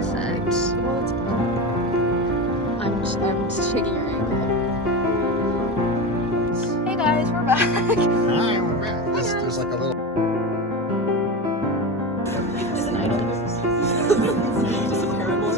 perfect. I'm just shaking your ankle. Hey guys, we're back. Hi, we're back. There's like a little. Is an idol. Just a parable.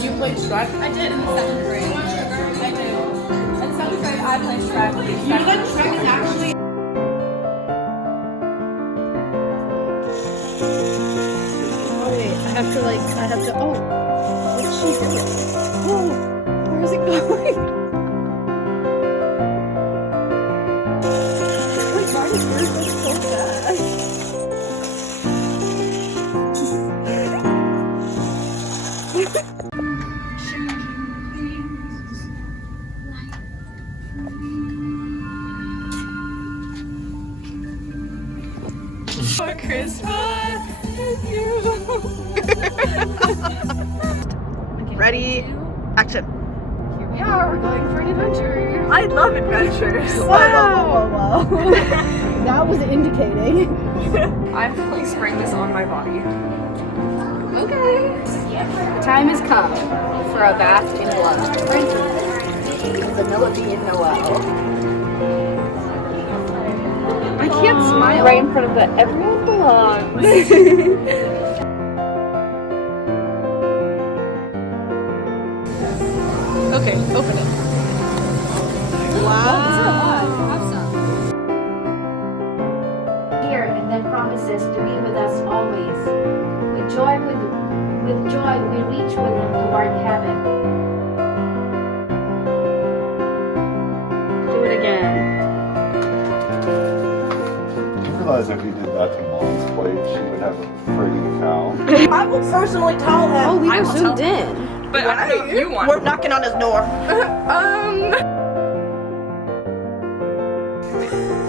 You played Shrek? I did in 7th grade. I do. In 7th grade, I played Shrek. You know that Shrek is actually... Oh wait, I have to, oh. What's she doing? Oh, where is it going? Why does yours go so fast? For Christmas with you. Ready? Action. Here we are, we're going for an adventure. I love adventures. Whoa. That was indicating. I'm like spraying this on my body. Okay. The time has come for a bath in blood. Vanilla bean Noel. I can't smile. Right in front of the everyone belongs. Okay, open it. Wow. Have some. Here and then promises to be with us always. With joy we reach with him toward heaven. Do it again. You realize if you did that to Mom's plate, she would have a friggin' cow. I will personally tell him. Oh, we I were will zoomed tell in. But I don't know if you want. We're knocking on his door.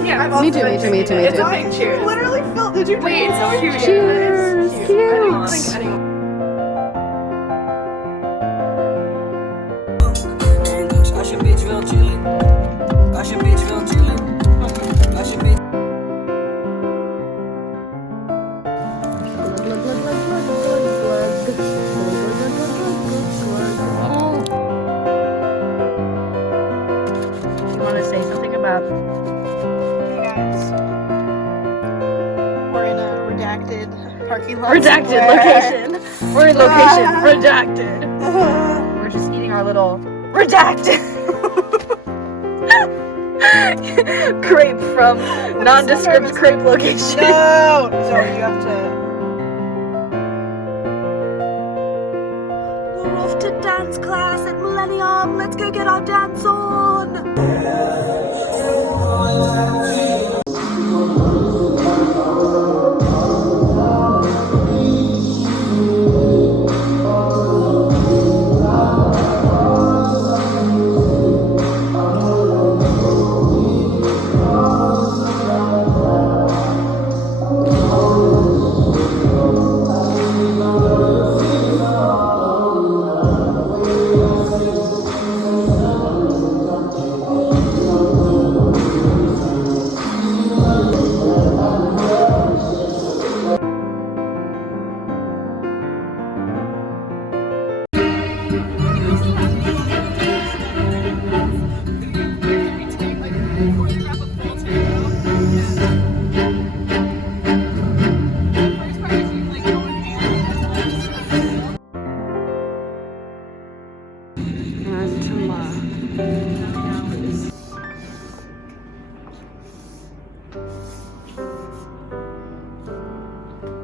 Yeah. I'm also Me too. gonna drink it. It's a big cheers. Literally filled. Did you drink Wait, it? it's so cute. Cheers. I don't Cute. think anyone. You want to say something about? Hey guys. We're in a redacted parking lot. Redacted location. We're in location. Redacted. We're just eating our little redacted crepe from nondescript crepe location. No! Sorry, you have to. We're off to dance class at Millennium. Let's go get our dance on.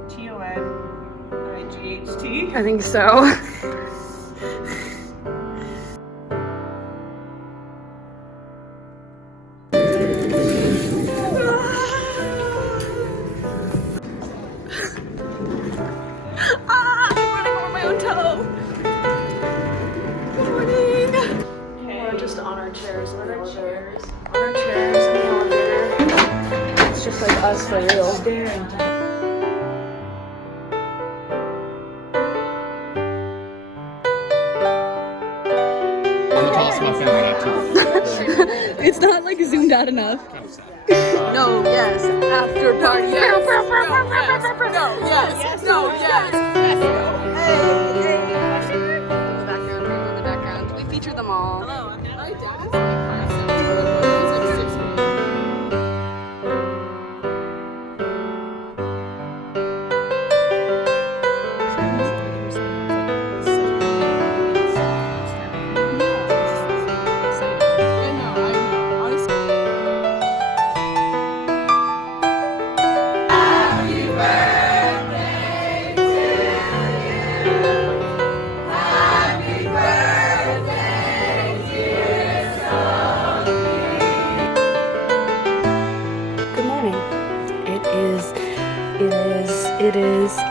T-O-N-I-G-H-T. I think so. I'm running over my own toe. us for real. It's not like zoomed out enough. No, yes. After party. Yes. No, yes. No, yes. In the background. We feature them all. Hello, I'm my dad.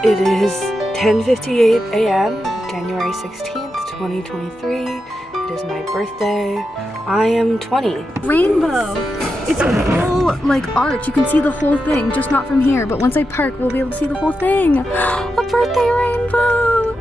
It is 10:58 a.m. January 16th, 2023. It is my birthday. I am 20. Rainbow. It's a full like arch. You can see the whole thing, just not from here. But once I park, we'll be able to see the whole thing. A birthday rainbow.